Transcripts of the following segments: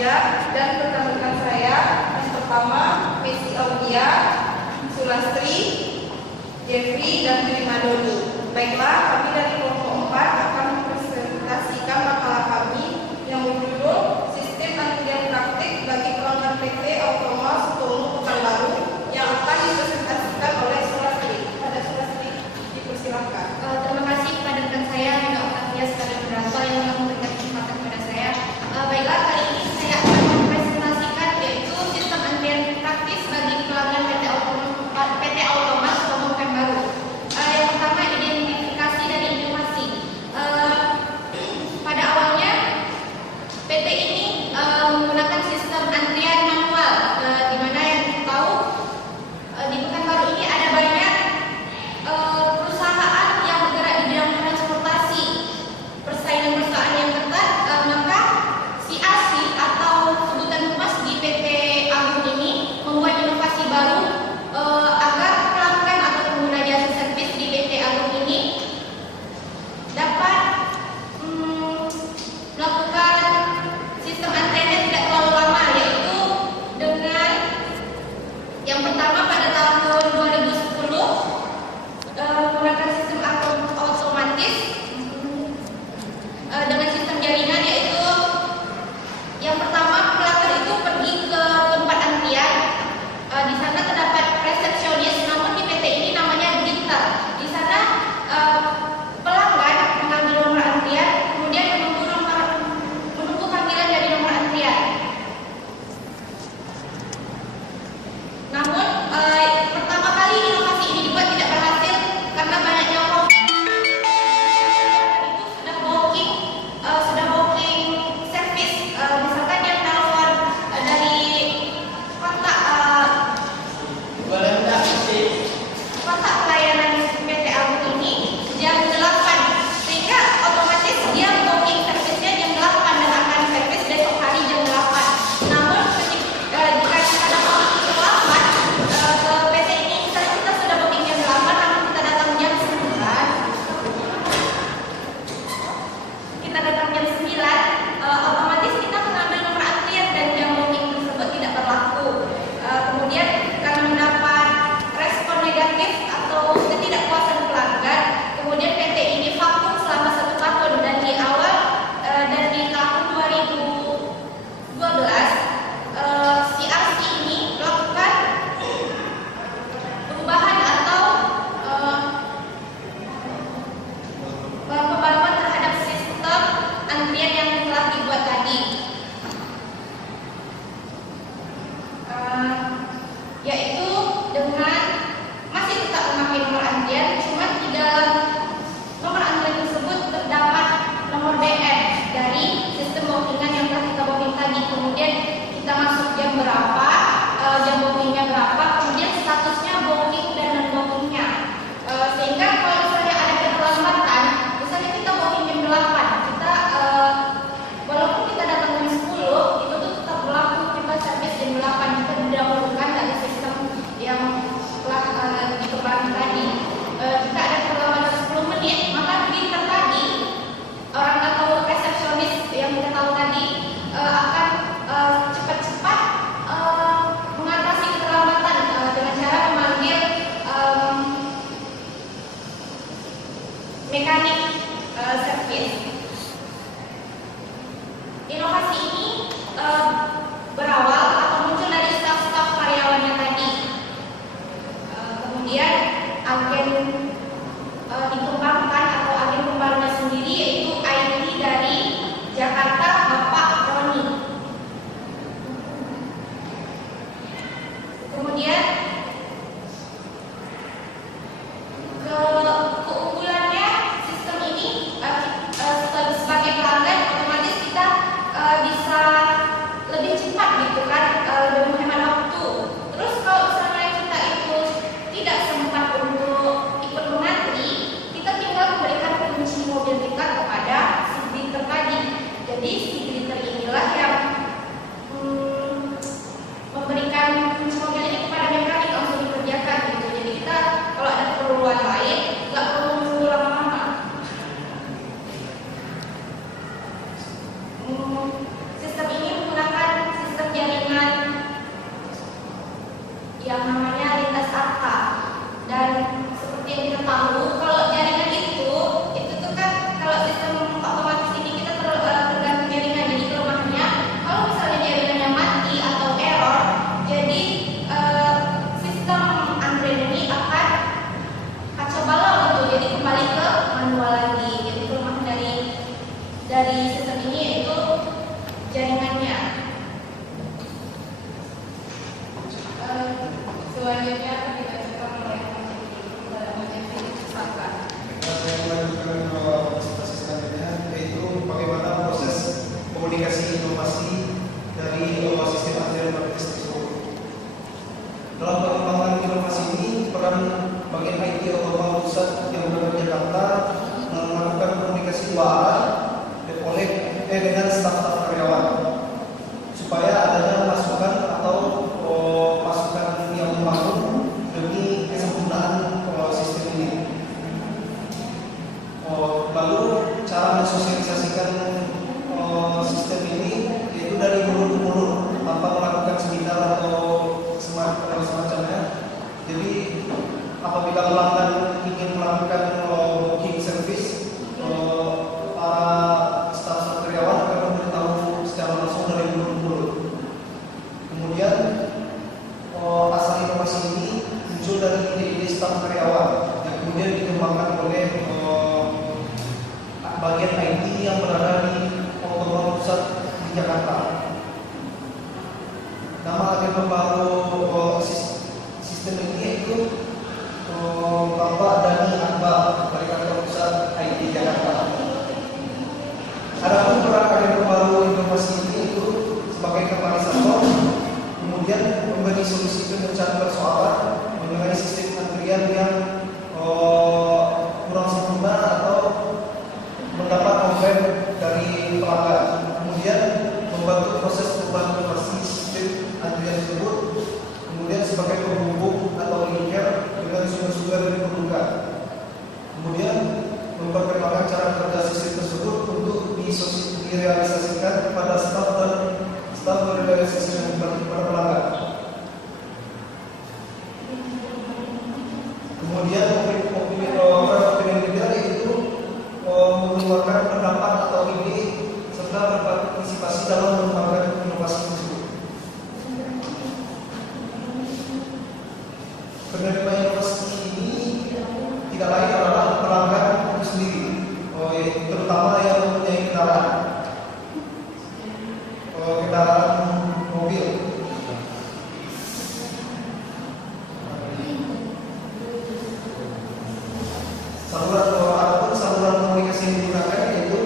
Audia dan rekan-rekan saya. Yang pertama, Messi Audia, Sulastri, Jeffrey, dan Trimadolu. Baiklah, kami dari kelompok 4 akan mempresentasikan makalah kami yang berjudul Sistem Antrian Praktik bagi Pelanggan PT Automa Sutomo Pekanbaru yang akan dipresentasikan oleh Sulastri. Pada Sulastri, dipersilakan. Terima kasih kepada rekan saya, Nino Octavia sekalian moderator yang telah memberikan kesempatan kepada saya. Baiklah, kali ini saya akan mempresentasikan yaitu sistem antrian praktis bagi pelanggan PT Automa Sutomo Pekanbaru. Yang pertama, identifikasi dan inovasi. Pada awalnya PT ini menggunakan sistem antrian manual, di mana yang kita tahu di Pekanbaru ini ada banyak perusahaan yang bergerak di bidang transportasi. Persaingan perusahaan yang ketat, maka CRC atau sebutan humas di PT Agung ini membuat inovasi baru agar pelanggan atau pengguna jasa servis di PT Agung ini dapat melakukan sistem antriannya tidak terlalu lama, yaitu dengan yang pertama pada tahun 2010 menggunakan sistem otomatis dengan sistem jaringan, yaitu yang pertama pelanggan itu pergi ke tempat antrian. Di sana terdapat resepsionis, namun di PT ini namanya greeter. Di sana pelanggan mengambil nomor antrian, kemudian menunggu panggilan dari nomor antrian. Namun pertama kali inovasi ini dibuat tidak berhasil karena banyaknya orang itu sudah booking servis. Misalkan yang telepon dari kontak pelayanan PT Agung ini jam 8, sehingga otomatis dia booking servisnya jam 8 dan akan servis besok hari jam 8. Namun jika pada malam jam 8 ke PT ini, misalnya kita sudah booking jam 8 namun kita datang jam 9, otomatis kita mengambil nomor antrian dan jam booking tersebut tidak berlaku. Kemudian karena mendapat respon negatif atau ketidakpuasan pelanggan, kemudian PT ini vakum selama 1 tahun, dan di awal dan di tahun 2012 CRC ini melakukan perubahan atau pembaruan terhadap sistem antrian yang telah dibuat tadi, yaitu dengan masih tetap memakai nomor antrian, cuma di dalam nomor antrian tersebut terdapat nomor BR dari sistem bookingan yang telah kita booking tadi. Kemudian kita masuk jam berapa, jam bookingnya berapa, kemudian statusnya booking dan non bookingnya. Sehingga kalau misalnya ada keterlambatan, misalnya kita booking jam 8, kita walaupun kita datang jam 10, itu tuh tetap berlaku kita servis jam 8. Kita didahulukan dari sistem yang telah dikembangkan tadi. Jika ada keterlambatan 10 menit, maka greeter tadi, orang atau resepsionis yang kita tahu tadi, akan cepat-cepat mengatasi keterlambatan dengan cara memanggil mekanik servis. Inovasi ini berawal atau muncul dari staf-staf karyawannya tadi. Kemudian agen dikembangkan atau agen pembarunya sendiri, yaitu IT dari Jakarta, Bapak Roni. Kemudian keunggulannya sistem ini sebagai pelanggan otomatis kita bisa lebih cepat gitu kan, lebih menghemat waktu. Terus kalau misalnya kita itu tidak sempat untuk ikut mengantri, kita tinggal memberikan kunci mobil kita kepada si greeter tadi. Jadi si greeter inilah yang memberikan kunci mobil ini kepada mekanik langsung dikerjakan gitu. Jadi kita kalau ada keperluan lain nggak perlu menunggu lama-lama. Sistem ini menggunakan yang namanya lintas arka. Dan seperti yang kita tahu, kalau jaringan itu tuh kan kalau sistem otomatis ini kita tergantung jaringan. Jadi kelemahannya kalau misalnya jaringannya mati atau error, jadi sistem Android ini akan kacau balau gitu. Jadi kembali ke manual lagi. Jadi kelemahan dari sistem ini yaitu jaringannya. Selanjutnya kita akan mulai dalam menjadi tersangka. Saya melanjutkan presentasi selanjutnya, yaitu bagaimana proses komunikasi inovasi dari sistem antrian marketplace tersebut. Dalam pengembangan inovasi ini, peran bagian IT atau bank pusat yang berada di Jakarta melakukan komunikasi dua arah dengan staf-staf karyawan supaya adanya masukan atau masukan yang membangun demi kesempurnaan sistem ini. Lalu cara mensosialisasikan sistem ini yaitu dari mulut ke mulut tanpa melakukan seminar atau semacamnya. Jadi apabila pelanggan ingin melakukan booking service, para staf karyawan akan memberitahu secara langsung dari mulut ke mulut. Kemudian asal inovasi ini muncul dari ide-ide staf karyawan yang kemudian dikembangkan oleh bagian IT yang berada di bank pusat di Jakarta. Nama agen pembaru sistem ini yaitu Bapak Dani Akbar dari kantor pusat IT Jakarta. Adapun peran agen pembaru inovasi ini itu sebagai katalisator, kemudian memberi solusi pemecahan persoalan mengenai sistem antrian yang kurang sempurna atau mendapat komplain dari pelanggan. Kemudian membantu proses perubahan inovasi sistem antrian tersebut. Kemudian sebagai penghubung atau linker dengan sumber-sumber yang diperlukan. Kemudian memperkenalkan cara kerja sistem tersebut untuk direalisasikan kepada staf dan staf berrealisasi dengan pelanggan. Kemudian opini leader itu mengeluarkan pendapat atau ide serta berpartisipasi dalam mengembangkan inovasi tersebut. Penerima inovasi ini tidak lain adalah pelanggan itu sendiri, terutama yang mempunyai kendaraan mobil. Saluran komunikasi yang digunakan yaitu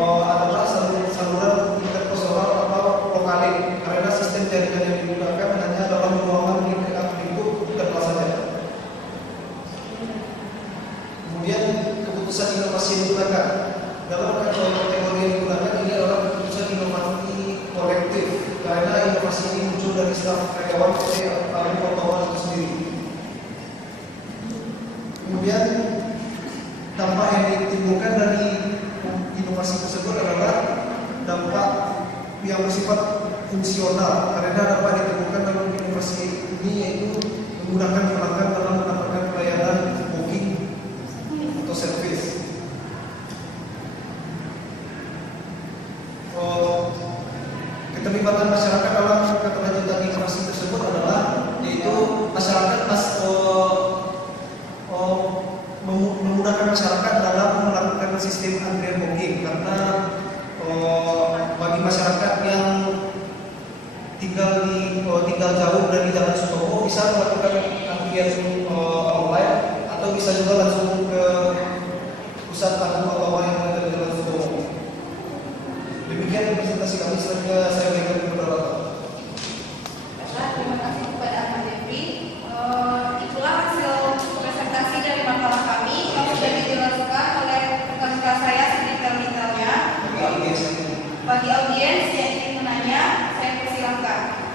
adalah saluran interpersonal atau lokaling, karena sistem jaringan yang digunakan hanya dalam ruangan lingkup internal saja. Kemudian keputusan inovasi yang digunakan dalam kategori yang digunakan ini adalah keputusan inovasi kolektif, karena inovasi ini muncul dari staf karyawan PT Alun Potongan itu sendiri. Kemudian dampak yang ditimbulkan dari inovasi tersebut adalah dampak yang bersifat fungsional, karena dapat ditemukan dalam inovasi ini yaitu menggunakan pelanggan dalam mendapatkan pelayanan booking atau servis. Keterlibatan masyarakat dalam keterlanjutan inovasi tersebut adalah yaitu masyarakat memudahkan masyarakat dalam melakukan sistem antrian booking, karena bagi masyarakat yang tinggal jauh dari Jalan Sutomo bisa melakukan antrian online atau bisa juga langsung ke pusat angkutan bawah yang ada di Jalan Sutomo. Demikian presentasi kami. Selanjutnya saya berikan kepada Bapak. Terima kasih kepada Ahmad Jeffrey. Itulah hasil presentasi dari makalah kami yang sudah dijelaskan oleh rekan-rekan saya sedetail-detailnya. Bagi audiens yang ingin menanya, saya persilahkan.